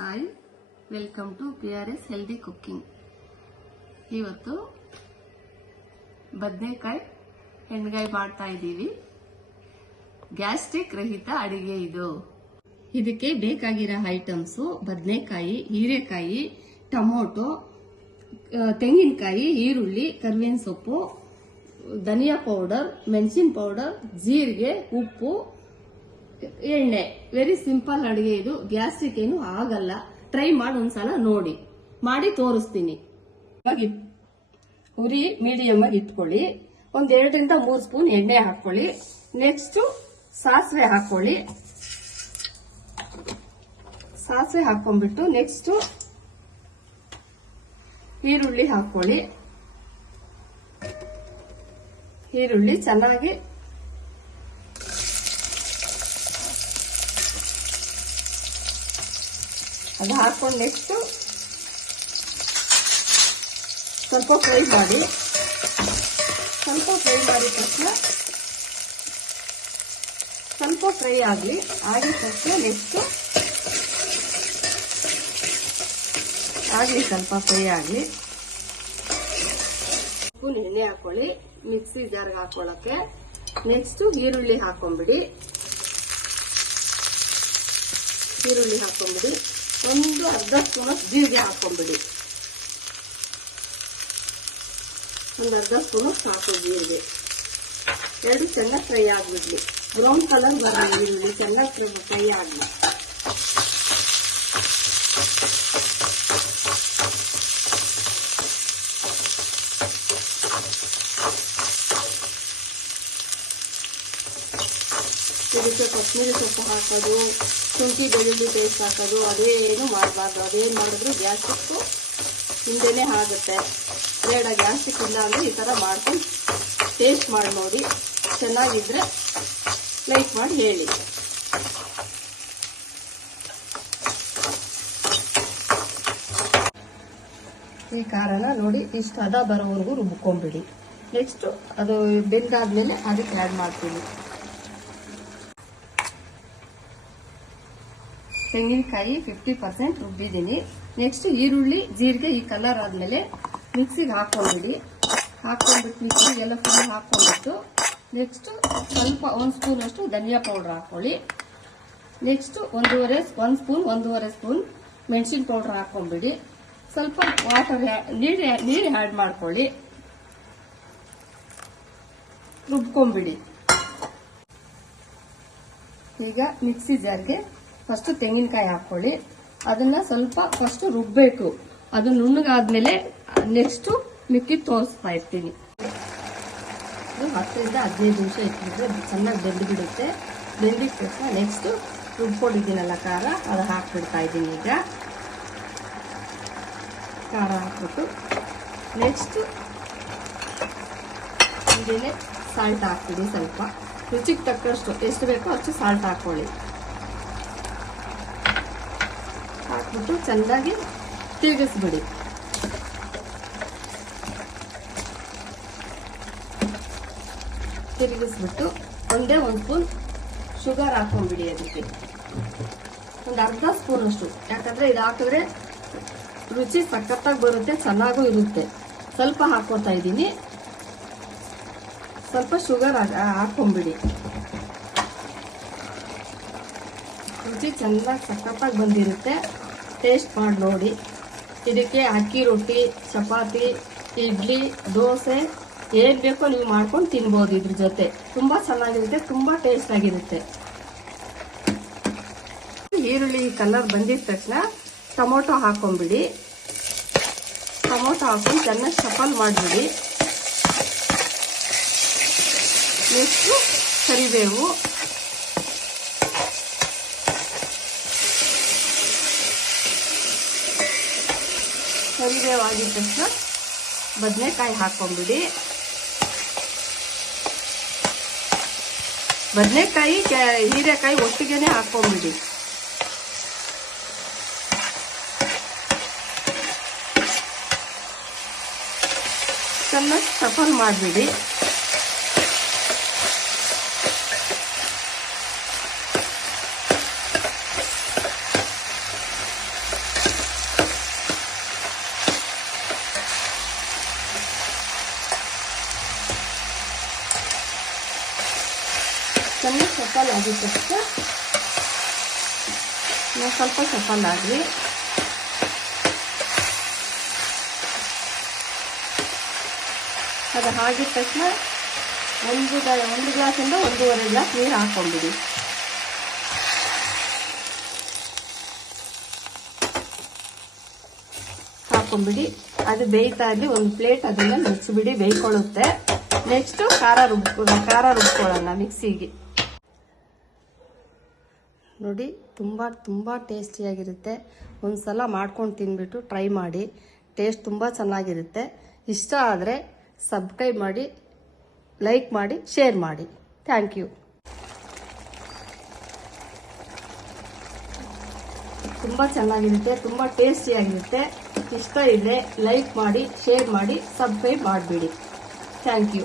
Hi, welcome to PRS healthy cooking. ಇವತ್ತು ಬದನೆಕಾಯಿ ಎಣ್ಗಾಯಿ ಮಾಡ್ತಾ ಇದ್ದೀವಿ. ಗ್ಯಾಸ್ಟ್ರಿಕ್ ರಹಿತ ಅಡಿಗೆ ಇದು. ಇದಕ್ಕೆ ಬೇಕಾಗಿರೋ ಐಟಮ್ಸು ಬದನೆಕಾಯಿ, ಹೀರೆಕಾಯಿ, ಟೊಮೊಟೊ, ತೆಂಗಿನಕಾಯಿ, ಈರುಳ್ಳಿ, ಕರಿಬೇವಿನ ಸೊಪ್ಪು, ಧನಿಯಾ ಪೌಡರ್, ಮೆಣಸಿನ ಪೌಡರ್, ಜೀರಿಗೆ, ಉಪ್ಪು, ಎಣ್ಣೆ. ವೆರಿ ಸಿಂಪಲ್ ಅಡಿಗೆ ಇದು. ಗ್ಯಾಸ್ಟ್ರಿಕ್ ಏನು ಆಗಲ್ಲ. ಟ್ರೈ ಮಾಡಿ ಒಂದ್ಸಲ ನೋಡಿ, ಮಾಡಿ ತೋರಿಸ್ತೀನಿ. ಉರಿ ಮೀಡಿಯಂ ಆಗಿ ಇಟ್ಕೊಳ್ಳಿ. ಒಂದ್ 2 ರಿಂದ 3 ಸ್ಪೂನ್ ಎಣ್ಣೆ ಹಾಕೊಳ್ಳಿ. ನೆಕ್ಸ್ಟ್ ಸಾಸಿವೆ ಹಾಕೊಳ್ಳಿ. ಸಾಸಿವೆ ಹಾಕೊಂಡ್ಬಿಟ್ಟು ನೆಕ್ಸ್ಟ್ ಈರುಳ್ಳಿ ಹಾಕೊಳ್ಳಿ. ಈರುಳ್ಳಿ ಚೆನ್ನಾಗಿ ಅದು ಹಾಕೊಂಡು ನೆಕ್ಸ್ಟ್ ಸ್ವಲ್ಪ ಫ್ರೈ ಮಾಡಿ. ಸ್ವಲ್ಪ ಫ್ರೈ ಮಾಡಿದ ತಕ್ಷಣ ಸ್ವಲ್ಪ ಫ್ರೈ ಆಗಿದ ತಕ್ಷಣ ನೆಕ್ಸ್ಟ್ ಸ್ವಲ್ಪ ಫ್ರೈ ಆಗಲಿ. ಸ್ಪೂನ್ ಎಣ್ಣೆ ಹಾಕೊಳ್ಳಿ ಮಿಕ್ಸಿ ಜಾರ್ಗೆ ಹಾಕೊಳ್ಳಕ್ಕೆ. ನೆಕ್ಸ್ಟ್ ಈರುಳ್ಳಿ ಹಾಕೊಂಡ್ಬಿಡಿ. ಒಂದು ಅರ್ಧ ಸ್ಪೂನ್ ಜೀರಿಗೆ ಹಾಕೊಂಡ್ಬಿಡಿ. ಒಂದು ಅರ್ಧ ಸ್ಪೂನ್ ಸಾಕು ಜೀರಿಗೆ. ಎರಡು ಚೆನ್ನಾಗಿ ಫ್ರೈ ಆಗ್ಬಿಡ್ಲಿ. ಬ್ರೌನ್ ಕಲರ್ ಬರಲಿ. ಈರುಳ್ಳಿ ಚೆನ್ನಾಗಿ ಫ್ರೈ ಆಗಲಿ. ಇದಕ್ಕೆ ಕೊತ್ತಂಬರಿ ಸೊಪ್ಪು ಹಾಕೋದು, ಶುಂಠಿ ಬೆಳ್ಳುಳ್ಳಿ ಪೇಸ್ಟ್ ಹಾಕೋದು ಅದೇನು ಮಾಡಬಾರ್ದು. ಅದೇನು ಮಾಡಿದ್ರು ಗ್ಯಾಸ್ಟ್ರಿಕ್ಕು ಹಿಂದೆನೇ ಆಗುತ್ತೆ. ಬೇಡ, ಗ್ಯಾಸ್ಟ್ರಿಕ್ ಇಲ್ಲ ಅಂದರೆ ಈ ಥರ ಮಾಡ್ಕೊಂಡು ಟೇಸ್ಟ್ ಮಾಡಿ ನೋಡಿ. ಚೆನ್ನಾಗಿದ್ರೆ ಲೈಕ್ ಮಾಡಿ ಹೇಳಿ. ಈ ಖಾರನ ನೋಡಿ ಇಷ್ಟು ಹದ ಬರೋವರೆಗೂ ರುಬ್ಕೊಂಡ್ಬಿಡಿ. ನೆಕ್ಸ್ಟ್ ಅದು ಬೆಂದಾದ್ಮೇಲೆ ಅದಕ್ಕೆ ಆ್ಯಡ್ ಮಾಡ್ತೀನಿ. ತೆಂಗಿನಕಾಯಿ 50% ರುಬ್ಬಿದ್ದೀನಿ. ನೆಕ್ಸ್ಟ್ ಈರುಳ್ಳಿ, ಜೀರಿಗೆ ಈ ಕಲರ್ ಆದ್ಮೇಲೆ ಮಿಕ್ಸಿಗೆ ಹಾಕೊಂಡ್ಬಿಡಿ. ಹಾಕೊಂಡ್ಬಿಟ್ಟು ಮಿಕ್ಸಿಗೆಲ್ಲ ಫುಲ್ ಹಾಕೊಂಡ್ಬಿಟ್ಟು ನೆಕ್ಸ್ಟ್ ಸ್ವಲ್ಪ 1 ಸ್ಪೂನ್ ಅಷ್ಟು ಧನಿಯಾ ಪೌಡರ್ ಹಾಕೊಳ್ಳಿ. ನೆಕ್ಸ್ಟ್ 1.5 ಸ್ಪೂನ್ ಮೆಣಸಿನ ಪೌಡರ್ ಹಾಕೊಂಡ್ಬಿಡಿ. ಸ್ವಲ್ಪ ವಾಟರ್ ನೀರು ಆ್ಯಡ್ ಮಾಡ್ಕೊಳ್ಳಿ. ರುಬ್ಕೊಂಡ್ಬಿಡಿ. ಈಗ ಮಿಕ್ಸಿ ಜಾರ್ಗೆ ಫಸ್ಟ್ ತೆಂಗಿನಕಾಯಿ ಹಾಕೊಳ್ಳಿ. ಅದನ್ನ ಸ್ವಲ್ಪ ಫಸ್ಟ್ ರುಬ್ಬೇಕು. ಅದು ನುಣ್ಣಗಾದ್ಮೇಲೆ ನೆಕ್ಸ್ಟ್ ಮಿಕ್ಕಿ ತೋರಿಸ್ತಾ ಇರ್ತೀನಿ. 10 ರಿಂದ 15 ನಿಮಿಷ ಇಟ್ಬಿಟ್ರೆ ಚೆನ್ನಾಗಿ ಬೆಂದ್ಬಿಡುತ್ತೆ. ಬೆಂದಿದ ತಕ್ಷಣ ನೆಕ್ಸ್ಟ್ ರುಬ್ಕೊಂಡಿದ್ದೀನಲ್ಲ ಖಾರ, ಅದು ಹಾಕ್ಬಿಡ್ತಾ ಇದ್ದೀನಿ. ಈಗ ಖಾರ ಹಾಕ್ಬಿಟ್ಟು ನೆಕ್ಸ್ಟ್ ಇದೇನೆ ಸಾಲ್ಟ್ ಹಾಕ್ಬಿಡಿ. ಸ್ವಲ್ಪ ರುಚಿಗೆ ತಕ್ಕಷ್ಟು ಎಷ್ಟು ಬೇಕೋ ಅಷ್ಟು ಸಾಲ್ಟ್ ಹಾಕೊಳ್ಳಿ. ಹಾಕ್ಬಿಟ್ಟು ಚೆನ್ನಾಗಿ ತಿರುಗಿಸ್ಬಿಡಿ. ತಿರುಗಿಸ್ಬಿಟ್ಟು ಒಂದೇ 1 ಸ್ಪೂನ್ ಶುಗರ್ ಹಾಕೊಂಡ್ಬಿಡಿ. ಅದಕ್ಕೆ ಒಂದು ಅರ್ಧ ಸ್ಪೂನ್ ಅಷ್ಟು. ಯಾಕಂದ್ರೆ ಇದು ಹಾಕಿದ್ರೆ ರುಚಿ ಸಖತ್ತಾಗಿ ಬರುತ್ತೆ, ಚೆನ್ನಾಗೂ ಇರುತ್ತೆ. ಸ್ವಲ್ಪ ಹಾಕೋತಾ ಇದ್ದೀನಿ. ಸ್ವಲ್ಪ ಶುಗರ್ ಹಾಕೊಂಡ್ಬಿಡಿ. ರುಚಿ ಚೆನ್ನಾಗಿ ಸಖತ್ತಾಗಿ ಬಂದಿರುತ್ತೆ. ಟೇಸ್ಟ್ ಮಾಡಿ ನೋಡಿ. ಇದಕ್ಕೆ ಅಕ್ಕಿ ರೊಟ್ಟಿ, ಚಪಾತಿ, ಇಡ್ಲಿ, ದೋಸೆ ಏನ್ ಬೇಕೋ ನೀವು ಮಾಡ್ಕೊಂಡು ತಿನ್ಬೋದು. ಇದ್ರ ಜೊತೆ ತುಂಬಾ ಚೆನ್ನಾಗಿರುತ್ತೆ, ತುಂಬಾ ಟೇಸ್ಟ್ ಆಗಿರುತ್ತೆ. ಈರುಳ್ಳಿ ಕಲರ್ ಬಂದಿದ ತಕ್ಷಣ ಟೊಮೊಟೊ ಹಾಕೊಂಡ್ಬಿಡಿ. ಟೊಮೊಟೊ ಹಾಕೊಂಡು ಚೆನ್ನಾಗಿ ಶಫಲ್ ಮಾಡಿಬಿಡಿ. ನೆಕ್ಸ್ಟ್ ಕರಿಬೇವು, ಆಗಿದ ತಕ್ಷಣ ಬದನೆಕಾಯಿ ಹಾಕೊಂಡ್ಬಿಡಿ. ಬದನೆಕಾಯಿ, ಹೀರೆಕಾಯಿ ಒಟ್ಟಿಗೆನೆ ಹಾಕೊಂಡ್ಬಿಡಿ. ಚೆನ್ನಾಗಿ ಸಫಲ್ ಮಾಡಿಬಿಡಿ. ಶಫಲ್ ಆಗಿದ ತಕ್ಷಣ ಸ್ವಲ್ಪ ಶಫಲ್ ಆಗಲಿ. ಅದು ಆಗಿದ ತಕ್ಷಣ ಒಂದು ಗ್ಲಾಸಿಂದ 1.5 ಗ್ಲಾಸ್ ನೀರು ಹಾಕೊಂಡ್ಬಿಡಿ. ಅದು ಬೇಯ್ತಾ ಇರಲಿ. ಒಂದು ಪ್ಲೇಟ್ ಅದನ್ನ ಮುಚ್ಚಿಬಿಡಿ, ಬೇಯ್ಕೊಳ್ಳುತ್ತೆ. ನೆಕ್ಸ್ಟ್ ಖಾರ ರುಬ್ಕೊಳ್ಳೋಣ ಮಿಕ್ಸಿಗೆ. ನೋಡಿ, ತುಂಬ ಟೇಸ್ಟಿಯಾಗಿರುತ್ತೆ. ಒಂದ್ಸಲ ಮಾಡ್ಕೊಂಡು ತಿನ್ಬಿಟ್ಟು ಟ್ರೈ ಮಾಡಿ. ಟೇಸ್ಟ್ ತುಂಬ ಚೆನ್ನಾಗಿರುತ್ತೆ. ಇಷ್ಟ ಆದರೆ ಸಬ್ಸ್ಕ್ರೈಬ್ ಮಾಡಿ, ಲೈಕ್ ಮಾಡಿ, ಶೇರ್ ಮಾಡಿ. Thank you. ತುಂಬ ಚೆನ್ನಾಗಿರುತ್ತೆ, ತುಂಬ ಟೇಸ್ಟಿಯಾಗಿರುತ್ತೆ. ಇಷ್ಟ ಇದ್ರೆ ಲೈಕ್ ಮಾಡಿ, ಶೇರ್ ಮಾಡಿ, ಸಬ್ಸ್ಕ್ರೈಬ್ ಮಾಡಿಬಿಡಿ. Thank you.